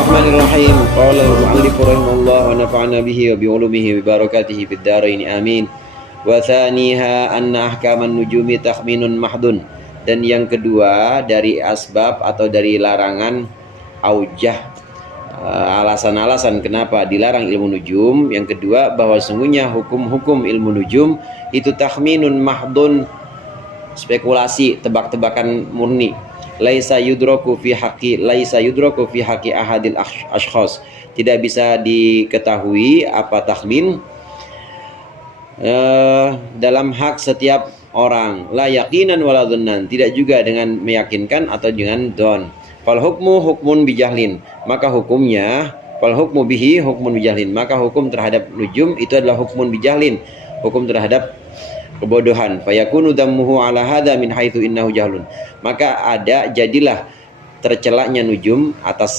Bismillahirrahmanirrahim. Qala al-mu'allif rahimahullah wa nafa'ana bihi wa bi'ulumihi wa barakatihi fid dharain amin. Wa thaniha anna ahkaman nujumi takhminun mahdun. Dan yang kedua dari asbab atau dari larangan aujah, alasan-alasan kenapa dilarang ilmu nujum. Yang kedua bahwa sesungguhnya hukum-hukum ilmu nujum itu takhminun mahdun, spekulasi, tebak-tebakan murni. Laisa yudroku fi haqi ahadil ashkhos. Tidak bisa diketahui apa takhmin dalam hak setiap orang. La yaqinan wala dhunnan. Tidak juga dengan meyakinkan atau dengan don. Fal hukmu hukmun bijahlin. Maka hukumnya fal hukmu bihi hukmun bijahlin. Maka hukum terhadap nujum itu adalah hukmun bijahlin. Hukum terhadap kebodohan. Fayakunu dammuhu ala hadha min haitsu innahu jahlun. Maka jadilah tercelaknya nujum atas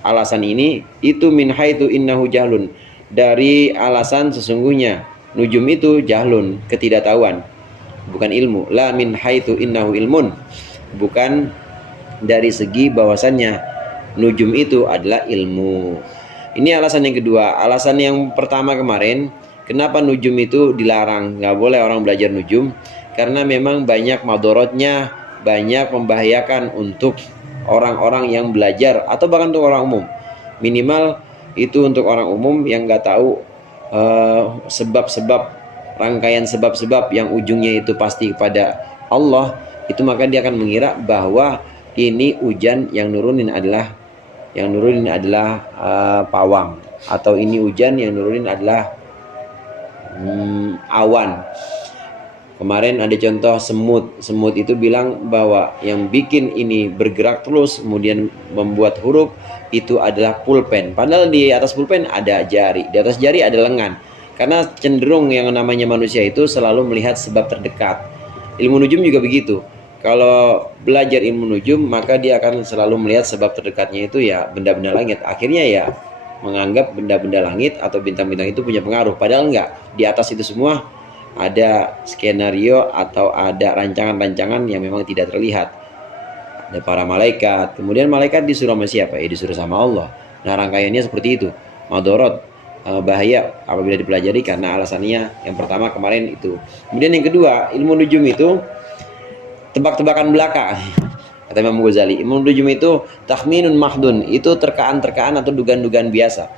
alasan ini itu min haitsu innahu jahlun, dari alasan sesungguhnya nujum itu jahlun, ketidaktahuan, bukan ilmu. La min haitsu innahu ilmun, bukan dari segi bahwasannya nujum itu adalah ilmu. Ini alasan yang kedua. Alasan yang pertama kemarin, kenapa nujum itu dilarang? Nggak boleh orang belajar nujum karena memang banyak madorotnya, banyak membahayakan untuk orang-orang yang belajar atau bahkan untuk orang umum. Minimal itu untuk orang umum yang nggak tahu sebab-sebab, rangkaian sebab-sebab yang ujungnya itu pasti kepada Allah, itu maka dia akan mengira bahwa ini hujan yang nurunin adalah pawang, atau ini hujan yang nurunin adalah awan. Kemarin ada contoh semut itu bilang bahwa yang bikin ini bergerak terus kemudian membuat huruf itu adalah pulpen, padahal di atas pulpen ada jari, di atas jari ada lengan. Karena cenderung yang namanya manusia itu selalu melihat sebab terdekat. Ilmu nujum juga begitu. Kalau belajar ilmu nujum maka dia akan selalu melihat sebab terdekatnya itu ya benda-benda langit. Akhirnya ya menganggap benda-benda langit atau bintang-bintang itu punya pengaruh, padahal enggak. Di atas itu semua ada skenario atau ada rancangan-rancangan yang memang tidak terlihat. Ada para malaikat, kemudian malaikat disuruh sama siapa? Disuruh sama Allah. Nah, rangkaiannya seperti itu. Madorot, bahaya apabila dipelajari karena alasannya yang pertama kemarin itu. Kemudian yang kedua, ilmu nujum itu tebak-tebakan belaka. Kata Imam Ghazali, ilmu nujum itu takhminun mahdun, itu terkaan-terkaan atau dugaan-dugaan biasa.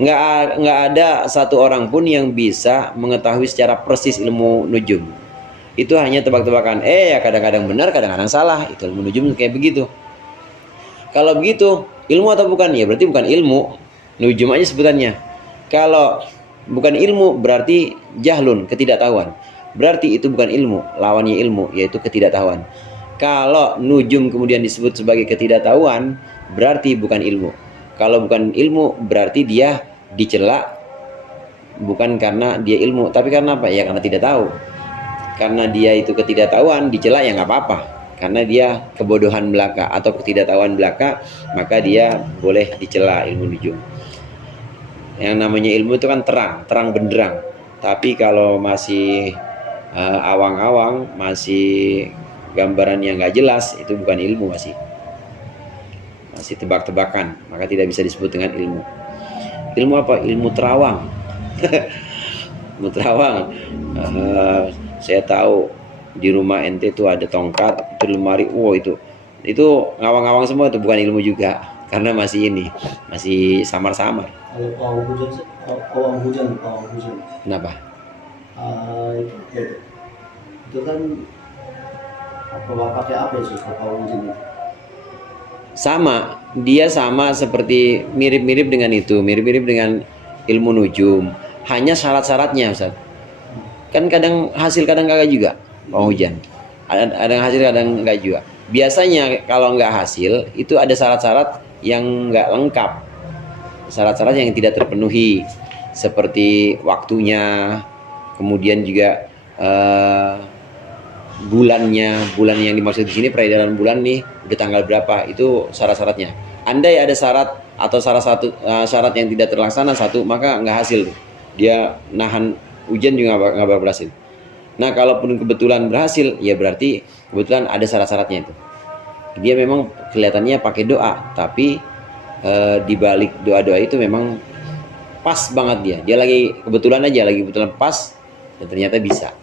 Nggak ada satu orang pun yang bisa mengetahui secara persis ilmu nujum. Itu hanya tebak-tebakan. Ya kadang-kadang benar, kadang-kadang salah. Itu ilmu nujum kayak begitu. Kalau begitu, ilmu atau bukan? Ya berarti bukan ilmu. Nujum aja sebutannya. Kalau bukan ilmu berarti jahlun, ketidaktahuan. Berarti itu bukan ilmu, lawannya ilmu, yaitu ketidaktahuan. Kalau nujum kemudian disebut sebagai ketidaktahuan, berarti bukan ilmu. Kalau bukan ilmu, berarti dia dicela bukan karena dia ilmu, tapi karena apa? Ya karena tidak tahu. Karena dia itu ketidaktahuan, dicela ya nggak apa-apa. Karena dia kebodohan belaka atau ketidaktahuan belaka, maka dia boleh dicela ilmu nujum. Yang namanya ilmu itu kan terang benderang. Tapi kalau masih awang-awang, masih gambaran yang nggak jelas, itu bukan ilmu, masih tebak-tebakan, maka tidak bisa disebut dengan ilmu. Ilmu apa? Ilmu terawang. Ilmu terawang. Saya tahu di rumah ente itu ada tongkat, itu lemari, itu ngawang-ngawang semua, itu bukan ilmu juga, karena masih samar-samar. Kalau pawang hujan. Kenapa? Itu kan pakai apa sih pawang hujan itu? Dia sama seperti mirip-mirip dengan itu, mirip-mirip dengan ilmu nujum. Hanya syarat-syaratnya, Ustaz. Kan kadang hasil, kadang kagak juga pawang hujan. Ada hasil, kadang enggak juga. Biasanya kalau enggak hasil, itu ada syarat-syarat yang enggak lengkap. Syarat-syarat yang tidak terpenuhi, seperti waktunya, kemudian juga bulan yang dimaksud di sini, peredaran bulan nih udah tanggal berapa, itu syarat-syaratnya. Andai ada syarat atau salah satu syarat yang tidak terlaksana satu, maka nggak hasil. Dia nahan hujan juga nggak berhasil. Nah, kalaupun kebetulan berhasil, ya berarti kebetulan ada syarat-syaratnya itu. Dia memang kelihatannya pakai doa, tapi di balik doa-doa itu memang pas banget dia lagi kebetulan pas dan ternyata bisa.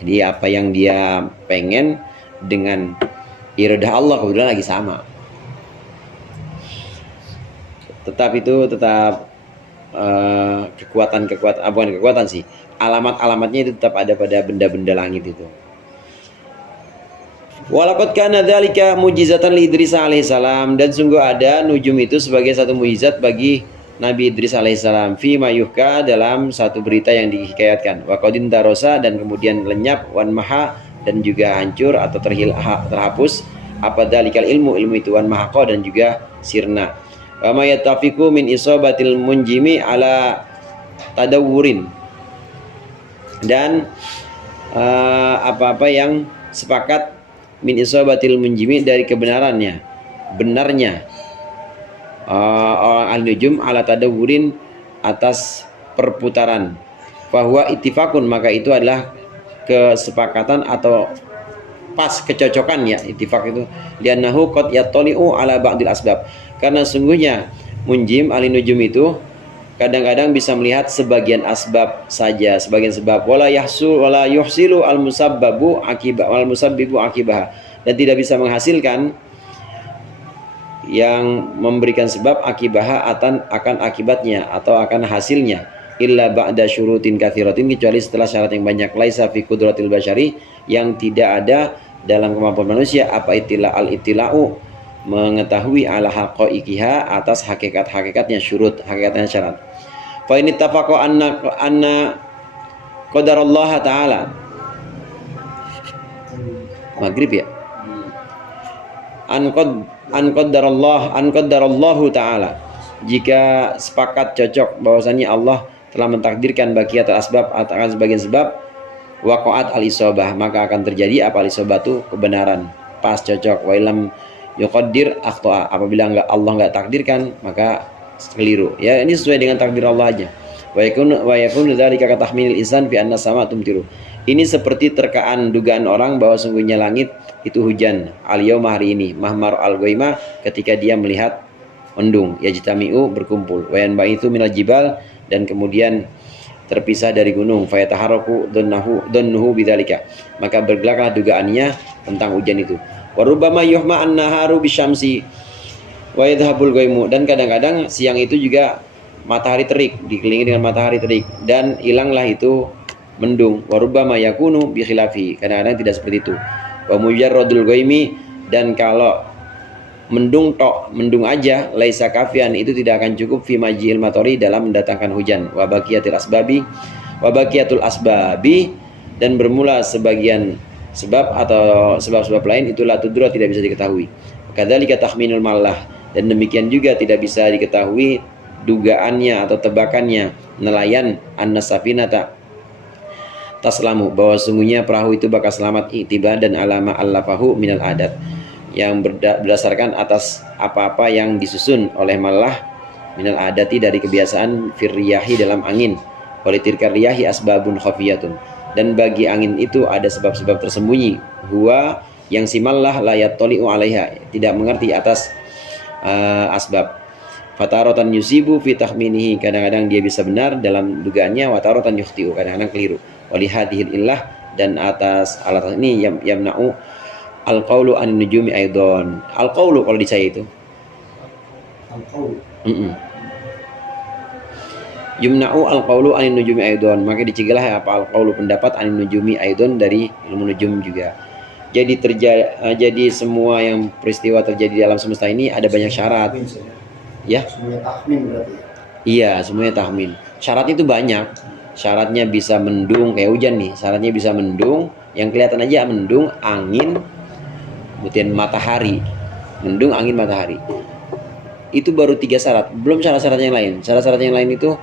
Jadi apa yang dia pengen dengan iradah Allah kebetulan lagi sama. Tetap kekuatan sih, alamat-alamatnya itu tetap ada pada benda-benda langit itu. Walaqad kana dzalika mujizatan li Idris alaihissalam, dan sungguh ada nujum itu sebagai satu mujizat bagi Nabi Idris alaihissalam, fi mayuhka, dalam satu berita yang dihikayatkan, wa qadin darosa, dan kemudian lenyap, wan maha, dan juga hancur atau terhapus, apa dzalikal ilmu itu, wan mahaqa, dan juga sirna. Wa ma yattafiqu min isobatil munjimi ala tadawurin, dan apa-apa yang sepakat min isobatil munjimi, dari benarnya orang ahli nujum ala tadawurin, atas perputaran, bahwa ittifaqun, maka itu adalah kesepakatan atau pas, kecocokan ya, ittifaq itu, li'annahu qad yattali'u ala ba'dil asbab, karena sungguhnya munjim ahli nujum itu kadang-kadang bisa melihat sebagian asbab saja, sebagian sebab, wala yuhsilu al musabbabu akibah wal musabbibu akibah, dan tidak bisa menghasilkan yang memberikan sebab akibah akan akibatnya atau akan hasilnya, illa ba'da syurutin katsiratin, kecuali setelah syarat yang banyak, laisa fi qudratil basyari, yang tidak ada dalam kemampuan manusia, apa al-ittila'u, mengetahui ala haqaiqiha, atas hakikat-hakikatnya, syurut, hakikatnya syarat. Fa in ittafaqa anna qadarallah ta'ala, maghrib ya, an qaddarallahu ta'ala, jika sepakat cocok bahwasanya Allah telah mentakdirkan baqiyatul asbab, akan sebagian sebab, waqa'at al-isobah, maka akan terjadi apa al-isobatu, kebenaran, pas, cocok. Wa ilam yuqaddir akhta'a, apabila Allah enggak takdirkan maka keliru. Ya, ini sesuai dengan takdir Allah aja. Wa yakunu dzalika ka tahminil insan fi anna sama tumtiru. Ini seperti terkaan dugaan orang bahwa sungguhnya langit itu hujan. Al-yauma, hari ini, mahmar al-ghaima, ketika dia melihat mendung, yajtami'u, berkumpul, wa yanba'ithu minal jibal, dan kemudian terpisah dari gunung, fayataharraku dhannuhu bidzalika, maka bergelaklah dugaannya tentang hujan itu. Wa rubbama yuhma an-naharu bisyamsi wa yadhhabul ghaimu, dan kadang-kadang siang itu juga matahari terik, dikelilingi dengan matahari terik, dan hilanglah itu mendung. Wa rubbama yakunu bi khilafi, kadang-kadang tidak seperti itu. Wa mujarradul ghaimi, dan kalau mendung aja, laisa kafian, itu tidak akan cukup, fi majil matori, dalam mendatangkan hujan. Wa baqiyatul asbabi, dan bermula sebagian sebab atau sebab-sebab lain, itulah tudra, tidak bisa diketahui. Kadzalika tahminul mallah, dan demikian juga tidak bisa diketahui dugaannya atau tebakannya nelayan, an-nasafinata taslamu, bahwa sungguhnya perahu itu bakal selamat, i'tibadan alama allafahu minal adat, yang berdasarkan atas apa-apa yang disusun oleh malah minal adati, dari kebiasaan, firriyahi, dalam angin, walitirkar riyahi asbabun khafiyatun, dan bagi angin itu ada sebab-sebab tersembunyi, huwa, yang si malah layat toli'u alaiha, tidak mengerti atas asbab. Fataratan yusibu fi tahminihi, kadang-kadang dia bisa benar dalam dugaannya, wataratan yukhti'u, kadang-kadang keliru. Walihadihil illah, dan atas alasan ini yamna'u al-qawlu an nujumi aidon. Al-qawlu kalau di saya itu yumna'u al-qawlu an nujumi aidon, maka dicegahlah apa al-qawlu, pendapat, an nujumi aidon, dari ilmu nujum juga. Jadi semua yang peristiwa terjadi di alam semesta ini ada banyak syarat. Ya. Semuanya tahmin berarti. Iya, semuanya tahmin. Syaratnya itu banyak. Syaratnya bisa mendung, kayak hujan nih. Syaratnya bisa mendung, yang kelihatan aja mendung, angin, kemudian matahari. Mendung, angin, matahari. Itu baru 3 syarat. Belum syarat-syarat yang lain. Syarat-syarat yang lain itu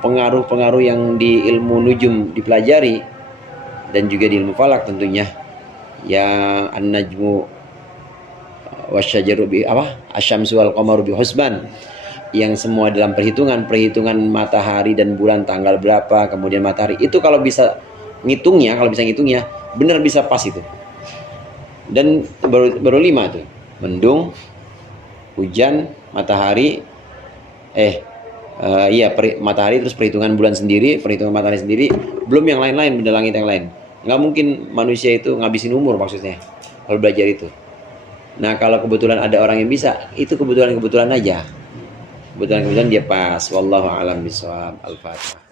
pengaruh-pengaruh yang di ilmu nujum dipelajari, dan juga di ilmu falak tentunya. Yang an-najmu wasyajaru bi asyamsu wal qamaru bi husban, yang semua dalam perhitungan matahari dan bulan, tanggal berapa, kemudian matahari itu kalau bisa ngitungnya benar bisa pas itu. Dan baru 5 tuh, mendung, hujan, matahari, Iya, matahari terus perhitungan bulan sendiri, perhitungan matahari sendiri, belum yang lain-lain, benda langit yang lain. Nggak mungkin manusia itu ngabisin umur maksudnya kalau belajar itu. Nah, kalau kebetulan ada orang yang bisa, itu kebetulan-kebetulan aja. Kebetulan-kebetulan dia pas. Wallahu a'lam bishawab. Al-Fatihah.